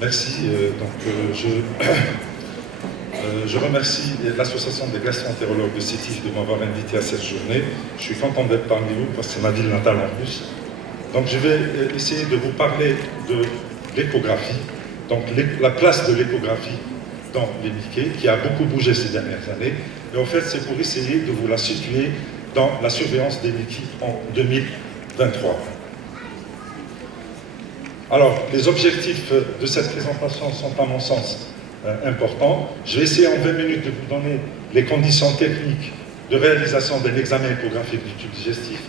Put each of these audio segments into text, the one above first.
Merci. Je remercie l'association des gastro-entérologues de Sétif de m'avoir invité à cette journée. Je suis content d'être parmi vous parce que c'est ma ville natale en plus. Donc je vais essayer de vous parler de l'échographie, donc la place de l'échographie dans les Mickey, qui a beaucoup bougé ces dernières années. Et en fait, c'est pour essayer de vous la situer dans la surveillance des Mickey en 2023. Alors, les objectifs de cette présentation sont à mon sens importants. Je vais essayer en 20 minutes de vous donner les conditions techniques de réalisation d'un examen échographique du tube digestif,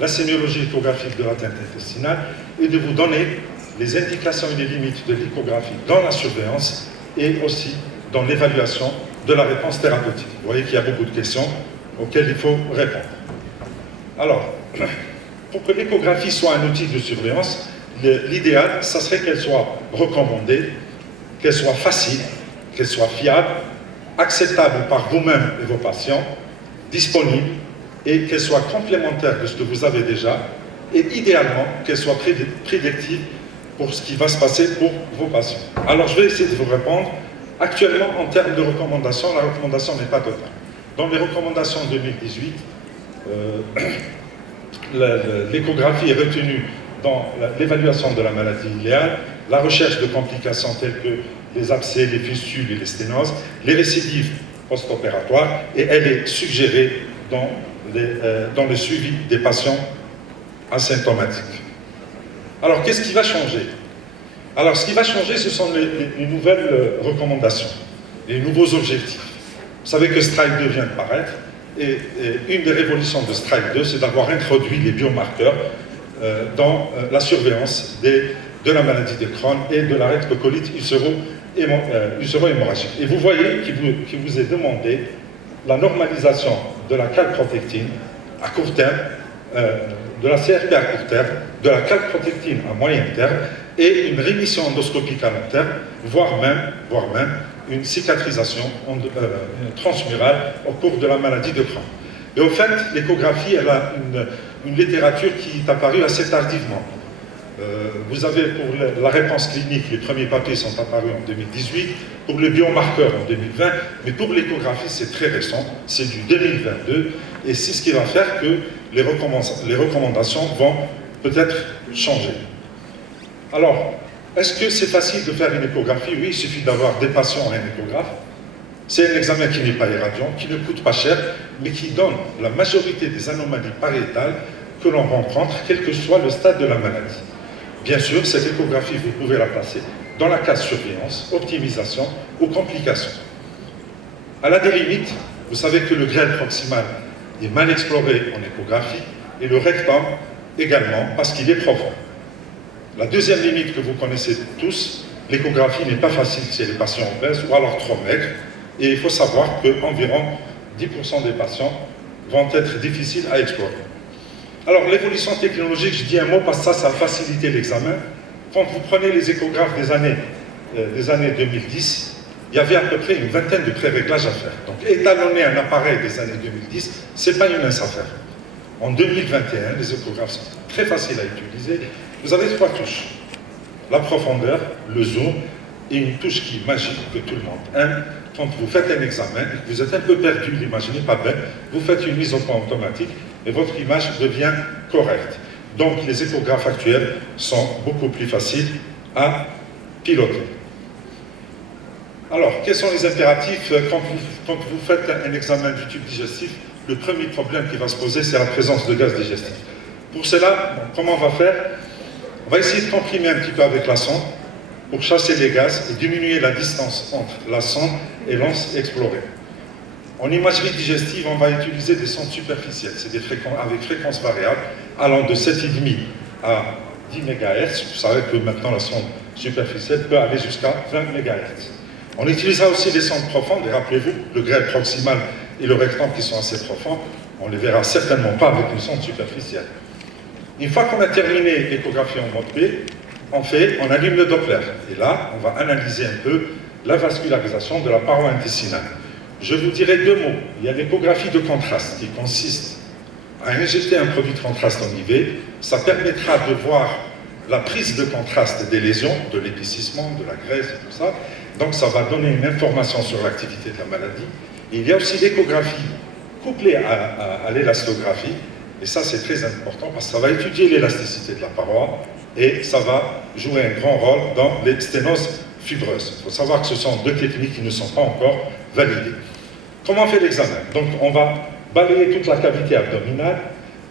la sémiologie échographique de l'atteinte intestinale et de vous donner les indications et les limites de l'échographie dans la surveillance et aussi dans l'évaluation de la réponse thérapeutique. Vous voyez qu'il y a beaucoup de questions auxquelles il faut répondre. Alors, pour que l'échographie soit un outil de surveillance, l'idéal, ça serait qu'elle soit recommandée, qu'elle soit facile, qu'elle soit fiable, acceptable par vous-même et vos patients, disponible, et qu'elle soit complémentaire de ce que vous avez déjà, et idéalement qu'elle soit prédictive pour ce qui va se passer pour vos patients. Alors je vais essayer de vous répondre. Actuellement, en termes de recommandations, la recommandation n'est pas totale. Dans les recommandations 2018, l'échographie est retenue dans l'évaluation de la maladie iléale, la recherche de complications telles que les abcès, les fistules et les sténoses, les récidives post-opératoires, et elle est suggérée dans le suivi des patients asymptomatiques. Alors, qu'est-ce qui va changer? Alors, ce qui va changer, ce sont les nouvelles recommandations, les nouveaux objectifs. Vous savez que Strike 2 vient de paraître, et une des révolutions de Strike 2, c'est d'avoir introduit les biomarqueurs dans la surveillance de la maladie de Crohn et de la rectocolite ulcéro-hémorragique. Et vous voyez qu'il vous est demandé la normalisation de la calprotectine à court terme, de la CRP à court terme, de la calprotectine à moyen terme et une rémission endoscopique à long terme, voire même une cicatrisation transmurale au cours de la maladie de Crohn. Et au fait, l'échographie, elle a une littérature qui est apparue assez tardivement. Vous avez pour la réponse clinique, les premiers papiers sont apparus en 2018, pour les biomarqueurs en 2020, mais pour l'échographie, c'est très récent, c'est du 2022, et c'est ce qui va faire que les recommandations vont peut-être changer. Alors, est-ce que c'est facile de faire une échographie? Oui, il suffit d'avoir des patients et un échographe. C'est un examen qui n'est pas irradiant, qui ne coûte pas cher, mais qui donne la majorité des anomalies pariétales que l'on rencontre, quel que soit le stade de la maladie. Bien sûr, cette échographie, vous pouvez la placer dans la case surveillance, optimisation ou complications. Elle a des limites. Vous savez que le grêle proximal est mal exploré en échographie et le rectum également parce qu'il est profond. La deuxième limite que vous connaissez tous, l'échographie n'est pas facile chez les patients obèses ou alors trop maigres. Et il faut savoir qu'environ 10% des patients vont être difficiles à explorer. Alors, l'évolution technologique, je dis un mot parce que ça a facilité l'examen. Quand vous prenez les échographes des années 2010, il y avait à peu près une vingtaine de pré-réglages à faire. Donc, étalonner un appareil des années 2010, ce n'est pas une mince affaire. En 2021, les échographes sont très faciles à utiliser. Vous avez 3 touches. La profondeur, le zoom, et une touche qui est magique que tout le monde aime. Quand vous faites un examen, vous êtes un peu perdu, l'imaginez pas bien, vous faites une mise au point automatique et votre image devient correcte. Donc les échographes actuels sont beaucoup plus faciles à piloter. Alors, quels sont les impératifs quand vous faites un examen du tube digestif? Le premier problème qui va se poser, c'est la présence de gaz digestif. Pour cela, comment on va faire? On va essayer de comprimer un petit peu avec la sonde pour chasser les gaz et diminuer la distance entre la sonde et l'anse explorée. En imagerie digestive, on va utiliser des sondes superficielles, c'est avec fréquence variable, allant de 7,5 à 10 MHz. Vous savez que maintenant la sonde superficielle peut aller jusqu'à 20 MHz. On utilisera aussi des sondes profondes, et rappelez-vous, le grêle proximal et le rectum qui sont assez profonds, on ne les verra certainement pas avec une sonde superficielle. Une fois qu'on a terminé l'échographie en mode B, on allume le Doppler. Et là, on va analyser un peu la vascularisation de la paroi intestinale. Je vous dirai 2 mots. Il y a l'échographie de contraste qui consiste à injecter un produit de contraste en IV. Ça permettra de voir la prise de contraste des lésions, de l'épaississement, de la graisse et tout ça. Donc ça va donner une information sur l'activité de la maladie. Et il y a aussi l'échographie couplée à l'élastographie. Et ça, c'est très important parce que ça va étudier l'élasticité de la paroi et ça va jouer un grand rôle dans les sténoses fibreuses. Il faut savoir que ce sont deux techniques qui ne sont pas encore validées. Comment on fait l'examen? Donc, on va balayer toute la cavité abdominale.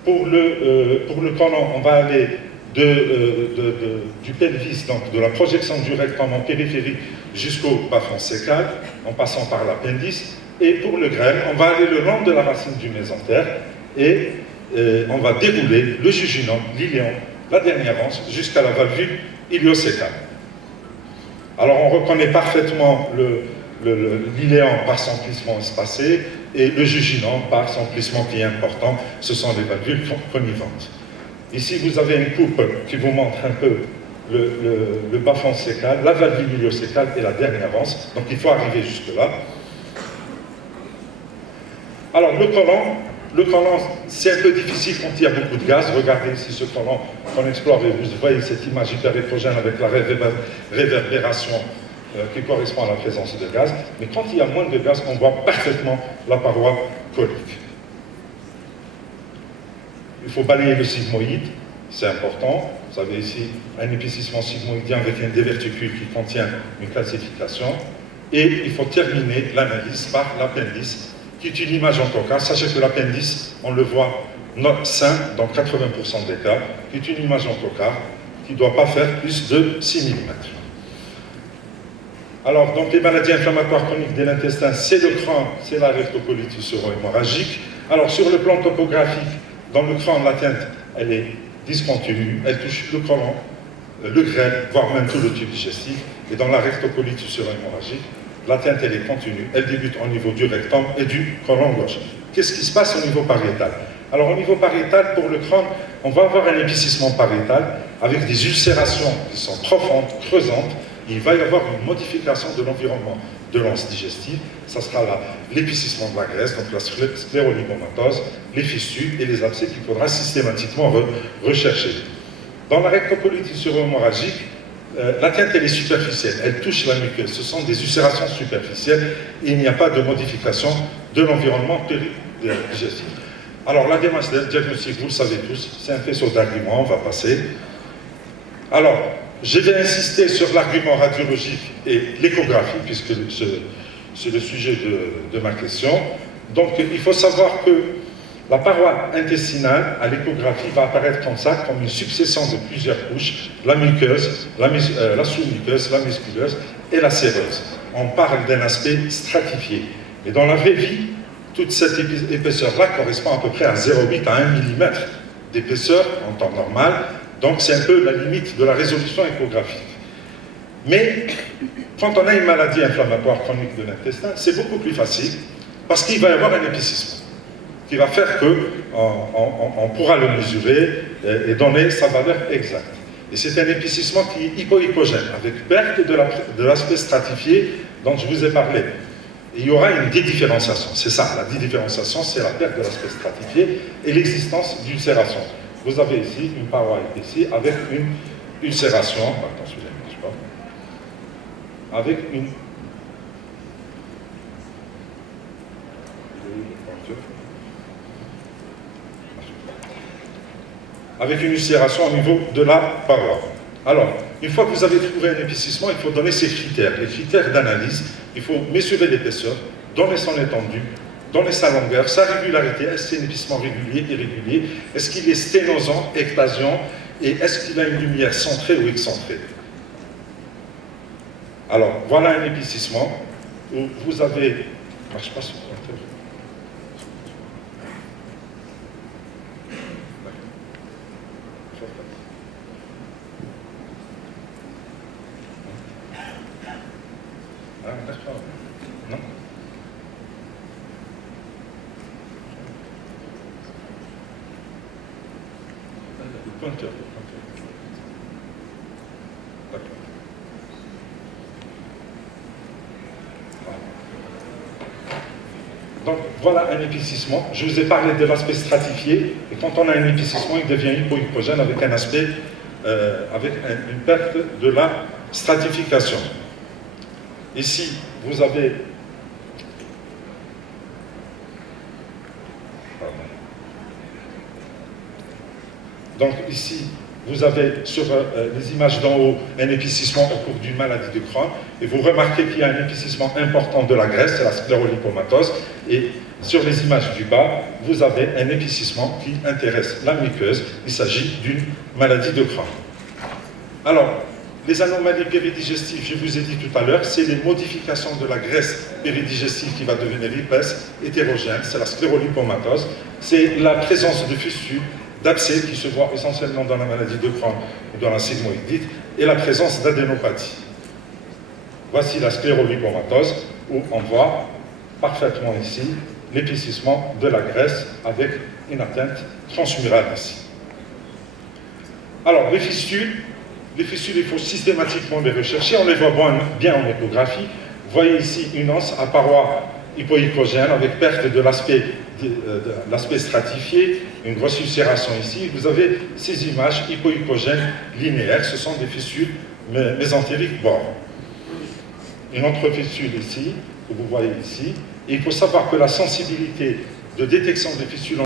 Pour le côlon, on va aller du pelvis, donc de la projection du rectum en périphérie jusqu'au bas fond sécal, en passant par l'appendice. Et pour le grêle, on va aller le long de la racine du mésentère et on va dérouler le jejunum, l'iléon, la dernière anse, jusqu'à la valvule iliosécale. Alors on reconnaît parfaitement l'iléon par son plissement espacé et le jejunum par son plissement qui est important, ce sont les valvules connivantes. Ici vous avez une coupe qui vous montre un peu le bas fond sécal, la valvule iliosécale et la dernière anse, donc il faut arriver jusque là. Alors le côlon, c'est un peu difficile quand il y a beaucoup de gaz. Regardez ici ce côlon qu'on explore et vous voyez cette image hyper électrogène avec la réverbération qui correspond à la présence de gaz. Mais quand il y a moins de gaz, on voit parfaitement la paroi colique. Il faut balayer le sigmoïde, c'est important. Vous avez ici un épaississement sigmoïdien avec un déverticule qui contient une calcification. Et il faut terminer l'analyse par l'appendice, qui est une image en coca. Sachez que l'appendice, on le voit sain dans 80% des cas, qui est une image en coca, qui ne doit pas faire plus de 6 mm. Alors, donc les maladies inflammatoires chroniques de l'intestin, c'est le crâne, c'est la rectocolite ulcéro-hémorragique. Alors, sur le plan topographique, dans le crâne, l'atteinte, elle est discontinue, elle touche le côlon, le grêle, voire même tout le tube digestif. Et dans la rectocolite ulcéro-hémorragique, l'atteinte, elle est continue. Elle débute au niveau du rectum et du côlon gauche. Qu'est-ce qui se passe au niveau pariétal? Alors, au niveau pariétal, pour le crâne, on va avoir un épaississement pariétal avec des ulcérations qui sont profondes, creusantes. Il va y avoir une modification de l'environnement de l'anse digestive. Ça sera l'épaississement de la graisse, donc la scléroligomatose, les fistulles et les abcès qu'il faudra systématiquement rechercher. Dans la rectocolite ulcéro-hémorragique, l'atteinte, elle est superficielle, elle touche la muqueuse. Ce sont des ulcérations superficielles et il n'y a pas de modification de l'environnement digestif. Alors, la démarche diagnostique, vous le savez tous, c'est un faisceau d'arguments, on va passer. Alors, je vais insister sur l'argument radiologique et l'échographie, puisque c'est le sujet de ma question. Donc, il faut savoir que la paroi intestinale, à l'échographie, va apparaître comme ça, comme une succession de plusieurs couches, la muqueuse, la sous-muqueuse, la musculeuse et la séreuse. On parle d'un aspect stratifié. Et dans la vraie vie, toute cette épaisseur-là correspond à peu près à 0,8 à 1 mm d'épaisseur en temps normal. Donc c'est un peu la limite de la résolution échographique. Mais quand on a une maladie inflammatoire chronique de l'intestin, c'est beaucoup plus facile parce qu'il va y avoir un épaississement qui va faire qu'on pourra le mesurer et donner sa valeur exacte. Et c'est un épaississement qui est hypoïpogène, avec perte de l'aspect stratifié dont je vous ai parlé. Et il y aura une dédifférenciation. C'est ça, la dédifférenciation, c'est la perte de l'aspect stratifié et l'existence d'ulcération. Vous avez ici une paroi épaissie avec une ulcération, attention, je ne marche pas, avec une ulcération au niveau de la paroi. Alors, une fois que vous avez trouvé un épaississement, il faut donner ses critères, les critères d'analyse. Il faut mesurer l'épaisseur, donner son étendue, donner sa longueur, sa régularité. Est-ce que c'est un épaississement régulier, irrégulier? Est-ce qu'il est sténosant, ectasiant? Et est-ce qu'il a une lumière centrée ou excentrée? Alors, voilà un épaississement où vous avez... Je ne marche pas sur le pointeur. Non. Le pointeur. D'accord. Donc voilà un épaississement. Je vous ai parlé de l'aspect stratifié. Et quand on a un épaississement, il devient hypohypogène avec un aspect avec une perte de la stratification. Ici, vous avez donc ici, vous avez sur les images d'en haut un épaississement au cours d'une maladie de Crohn, et vous remarquez qu'il y a un épaississement important de la graisse, c'est la sclérolipomatose, et sur les images du bas, vous avez un épaississement qui intéresse la muqueuse. Il s'agit d'une maladie de Crohn. Alors, les anomalies péridigestives, je vous ai dit tout à l'heure, c'est les modifications de la graisse péridigestive qui va devenir épaisse, hétérogène, c'est la sclérolipomatose, c'est la présence de fissures, d'abcès qui se voit essentiellement dans la maladie de Crohn ou dans la sigmoïdite, et la présence d'adénopathie. Voici la sclérolipomatose, où on voit parfaitement ici l'épaississement de la graisse avec une atteinte transmurale ici. Alors, les fistule, il faut systématiquement les rechercher, on les voit bien en échographie. Vous voyez ici une anse à paroi hypoïcogène avec perte de l'aspect stratifié, une grosse ulcération ici. Vous avez ces images hypoïcogènes linéaires, ce sont des fissures mésentériques bords. Une autre fissure ici, que vous voyez ici. Et il faut savoir que la sensibilité de détection des fissures